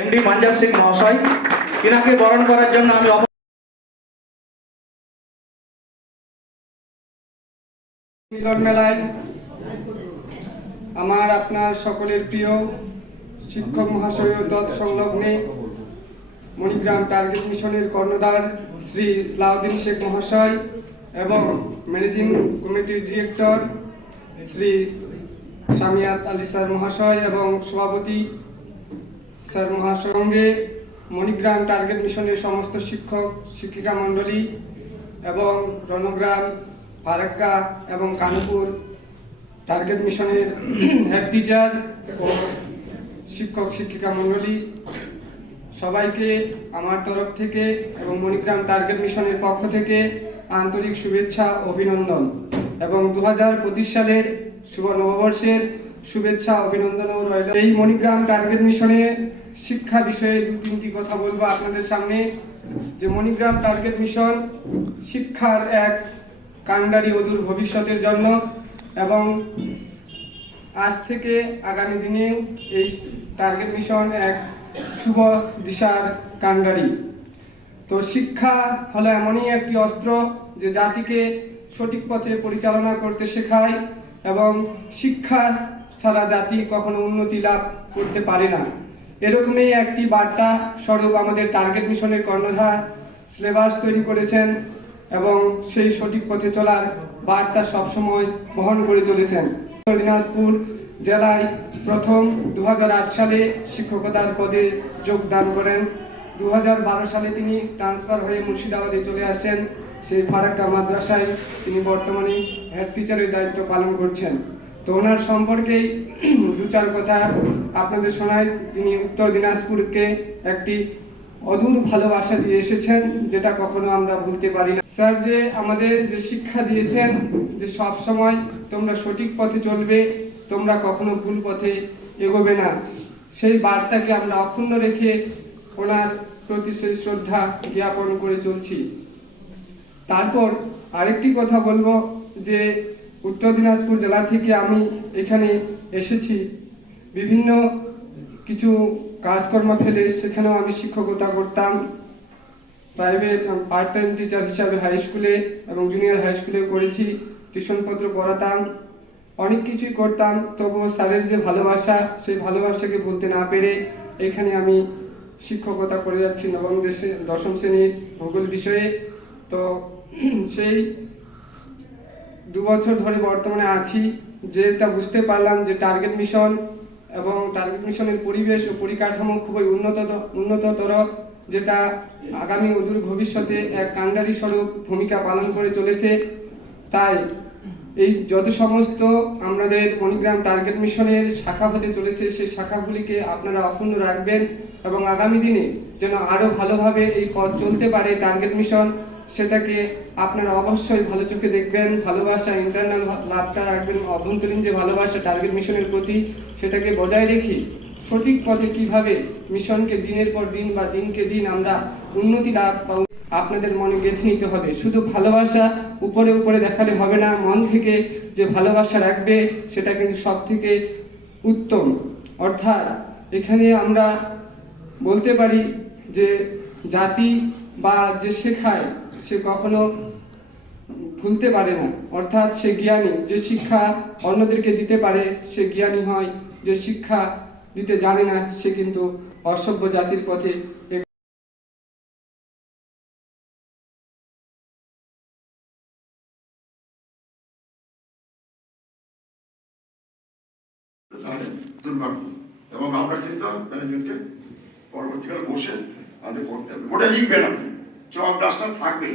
MD Manzar Singh মহাশয়, তিনাকে বরণ করার জন্য আমি মিলন মেলায় আমার আপনার সকলের প্রিয় শিক্ষক মহাশয় ও তৎসংলগ্নে মণিগ্রাম টার্গেট মিশনের কর্ণধার শ্রী সালাউদ্দিন শেখ মহাশয় এবং ম্যানেজিং কমিটির ডিরেক্টর শ্রী সামিয়াত আলী স্যার মহাশয় এবং সভাপতি স্যার মহাশয় সঙ্গে মণিগ্রাম টার্গেট মিশনের সমস্ত শিক্ষক শিক্ষিকা মণ্ডলী এবং রণগ্রাম, ফারাক্কা এবং কানপুর টার্গেট মিশনের হেড টিচার ও শিক্ষক শিক্ষিকা মণ্ডলী সবাইকে আমার তরফ থেকে এবং মণিগ্রাম টার্গেট মিশনের পক্ষ থেকে আন্তরিক শুভেচ্ছা অভিনন্দন এবং 2025 সালের শুভ নববর্ষের শুভেচ্ছা অভিনন্দনও রইল। এই মণিগ্রাম টার্গেট মিশনে শিক্ষা বিষয়ে তিনটি কথা বলবো আপনাদের সামনে। যে মণিগ্রাম টার্গেট মিশন শিক্ষার এক কাণ্ডারি অদূর ভবিষ্যতের জন্য এবং আজ থেকে আগামী দিনে এই টার্গেট মিশন এক শুভ দিশার কাণ্ডারি। তো শিক্ষা হলো এমনই একটি অস্ত্র যে জাতিকে সঠিক পথে পরিচালনা করতে শেখায় এবং শিক্ষা ছাড়া জাতি কখনো উন্নতি লাভ করতে পারে না। এরকমই একটি বার্তা স্বরূপ আমাদের টার্গেট মিশনের কর্ণধার সিলেবাস তৈরি করেছেন এবং সেই সঠিক পথে চলার বার্তা সবসময় বহন করে চলেছেন। দিনাজপুর জেলায় প্রথম 2008 সালে শিক্ষকতার পদে যোগদান করেন। 2012 সালে তিনি ট্রান্সফার হয়ে মুর্শিদাবাদে চলে আসেন। সেই ফারাক্কা মাদ্রাসায় তিনি বর্তমানে হেড টিচারের দায়িত্ব পালন করছেন। তো ওনার সম্পর্কেই দু চার কথা আপনাদের শোনায়। তিনি উত্তর দিনাজপুরকে একটি অদূর ভালোবাসা দিয়ে এসেছেন, যেটা কখনো আমরা ভুলতে পারি না। স্যার যে আমাদের যে শিক্ষা দিয়েছেন যে সব সময় তোমরা সঠিক পথে চলবে, তোমরা কখনো ভুল পথে এগোবে না, সেই বার্তাকে আমরা অক্ষুণ্ণ রেখে ওনার প্রতি সেই শ্রদ্ধা জ্ঞাপন করে চলছি। তারপর আরেকটি কথা বলবো যে উত্তর দিনাজপুর জেলা থেকে আমি এখানে এসেছি বিভিন্ন কিছু কাজকর্ম ফেলে, সেখানেও আমি শিক্ষকতা করতাম। প্রাইভেট পার্ট টাইম টিচার হিসাবে হাই স্কুলে এবং জুনিয়র হাই স্কুলেও করেছি, টিউশনপত্র পড়াতাম, অনেক কিছুই করতাম। তবুও স্যারের যে ভালোবাসা, সেই ভালোবাসাকে ভুলতে না পেরে এখানে আমি শিক্ষকতা করে যাচ্ছি দশম শ্রেণীর ভূগোল বিষয়ে। তো সেই 2 বছর ধরে বর্তমানে আছি, যেটা বুঝতে পারলাম যে টার্গেট মিশন এবং টার্গেট মিশনের পরিবেশ ও পরিকাঠামো খুবই উন্নততর, যেটা আগামী অদূর ভবিষ্যতে এক কাণ্ডারি স্বরূপ ভূমিকা পালন করে চলেছে। তাই এই যত সমস্ত আমাদের মণিগ্রাম টার্গেট মিশনের শাখা হতে চলেছে, সেই শাখাগুলিকে আপনারা অক্ষুণ্ণ রাখবেন এবং আগামী দিনে যেন আরো ভালোভাবে এই পথ চলতে পারে টার্গেট মিশন, সেটাকে আপনারা অবশ্যই ভালো চোখে দেখবেন। ভালোবাসা, ইন্টারনাল লাভটা রাখবেন, অভ্যন্তরীণ যে ভালোবাসা টার্গেট মিশনের প্রতি, সেটাকে বজায় রেখে সঠিক পথে কিভাবে মিশনকে দিনের পর দিন বা দিনকে দিন আমরা উন্নতি লাভ পাবো আপনাদের মনে গেঁথে নিতে হবে। শুধু ভালোবাসা উপরে উপরে দেখালে হবে না, মন থেকে যে ভালোবাসা রাখবে সেটা কিন্তু সব থেকে উত্তম। অর্থাৎ এখানে আমরা বলতে পারি যে জাতি বা যে শেখায় সে কখনো ভুলতে পারে না, অর্থাৎ সে জ্ঞানী। যে শিক্ষা অন্যদেরকে দিতে পারে সে জ্ঞানী হয়, যে শিক্ষা দিতে জানে না সে কিন্তু অসভ্য জাতির পথে। দুর্ভাগ্য এবং আমরা চিন্তা ম্যানেজমেন্টকে পরবর্তীকালে বসে আমাদের করতে হবে। ওটা লিখবেন আপনি, চক ডাস্টার থাকবে,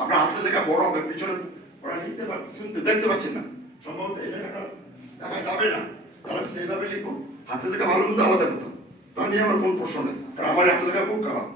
আপনার হাতে লেখা বড় হবে, পিছনে ওরা লিখতে পারছেন, শুনতে দেখতে পাচ্ছেন না, সম্ভবত এই লেখাটা দেখা যাবে না, তাহলে সেইভাবে লিখো। হাতে লেখা ভালো মতো আলাদা কথা, তা নিয়ে আমার কোন প্রশ্ন নেই, কারণ আমার হাতে লেখা খুব খারাপ।